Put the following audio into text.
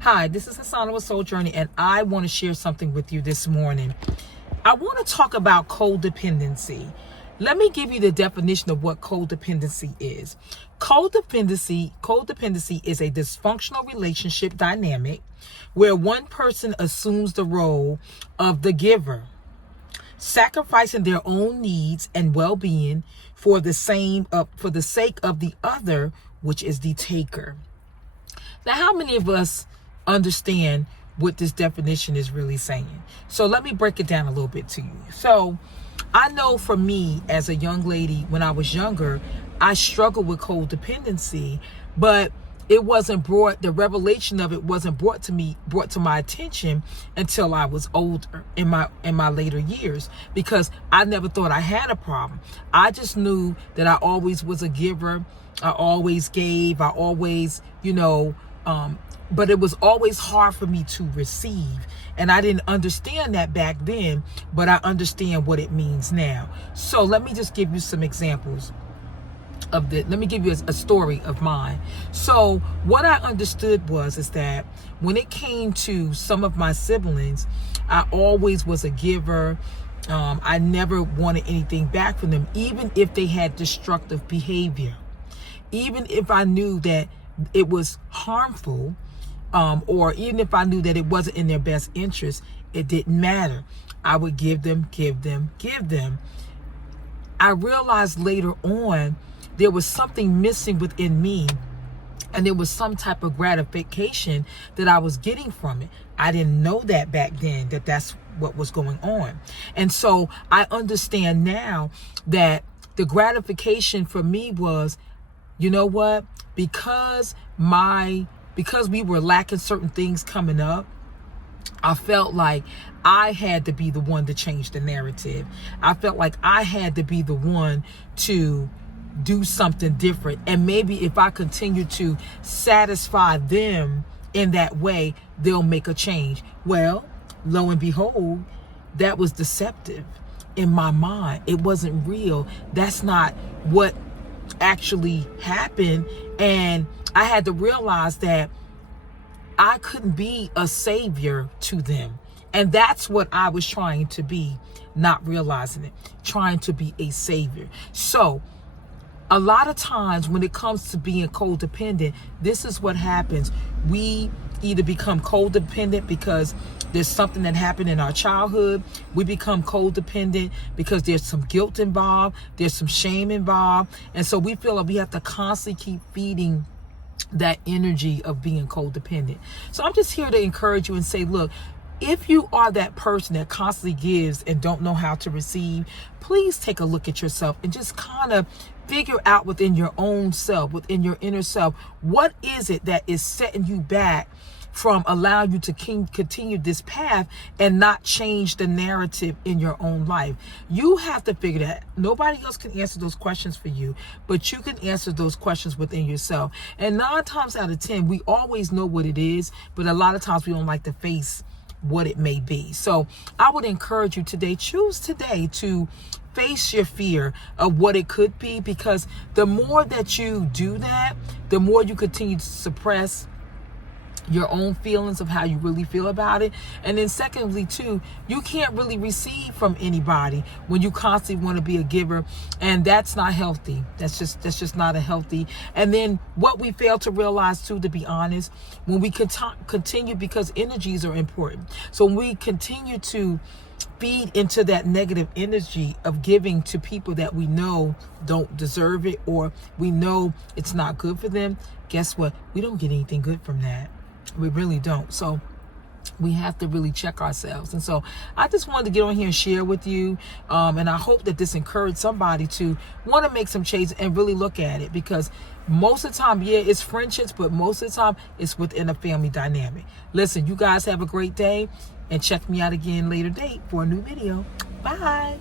Hi, this is Hasana with Soul Journey, and I want to share something with you this morning. I want to talk about codependency. Let me give you the definition of what codependency is. Codependency is a dysfunctional relationship dynamic where one person assumes the role of the giver, sacrificing their own needs and well-being for the sake of the other, which is the taker. Now, how many of us understand what this definition is really saying? So let me break it down a little bit to you. So I know for me as a young lady, when I was younger, I struggled with codependency, but the revelation of it wasn't brought to my attention until I was older in my later years, because I never thought I had a problem. I just knew that I always was a giver. I always gave. I always, but it was always hard for me to receive. And I didn't understand that back then, but I understand what it means now. So let me just give you some examples of let me give you a story of mine. So what I understood is that when it came to some of my siblings, I always was a giver. I never wanted anything back from them, even if they had destructive behavior. Even if I knew that it was harmful, or even if I knew that it wasn't in their best interest, it didn't matter. I would give them. I realized later on there was something missing within me, and there was some type of gratification that I was getting from it. I didn't know that back then, that's what was going on. And so I understand now that the gratification for me was, you know what? Because we were lacking certain things coming up, I felt like I had to be the one to change the narrative. I felt like I had to be the one to do something different. And maybe if I continue to satisfy them in that way, they'll make a change. Well, lo and behold, that was deceptive in my mind. It wasn't real. That's not what actually happened. And I had to realize that I couldn't be a savior to them. And that's what I was trying to be, not realizing it, trying to be a savior. So a lot of times when it comes to being codependent, this is what happens. We either become codependent because there's something that happened in our childhood. We become codependent because there's some guilt involved. There's some shame involved. And so we feel like we have to constantly keep feeding that energy of being codependent. So I'm just here to encourage you and say, look, if you are that person that constantly gives and don't know how to receive, please take a look at yourself and just kind of figure out within your own self, within your inner self, what is it that is setting you back from allowing you to continue this path and not change the narrative in your own life. You have to figure that. Nobody else can answer those questions for you, but you can answer those questions within yourself. And 9 times out of 10, we always know what it is, but a lot of times we don't like to face what it may be. So I would encourage you today, choose today to face your fear of what it could be, because the more that you do that, the more you continue to suppress your own feelings of how you really feel about it. And then secondly, too, you can't really receive from anybody when you constantly want to be a giver, and that's not healthy. That's just not a healthy. And then what we fail to realize too, to be honest, when we continue, because energies are important. So when we continue to feed into that negative energy of giving to people that we know don't deserve it, or we know it's not good for them, guess what? We don't get anything good from that. We really don't. So we have to really check ourselves. And so I just wanted to get on here and share with you. And I hope that this encouraged somebody to want to make some changes and really look at it, because most of the time, yeah, it's friendships, but most of the time it's within a family dynamic. Listen, you guys have a great day, and check me out again later date for a new video. Bye.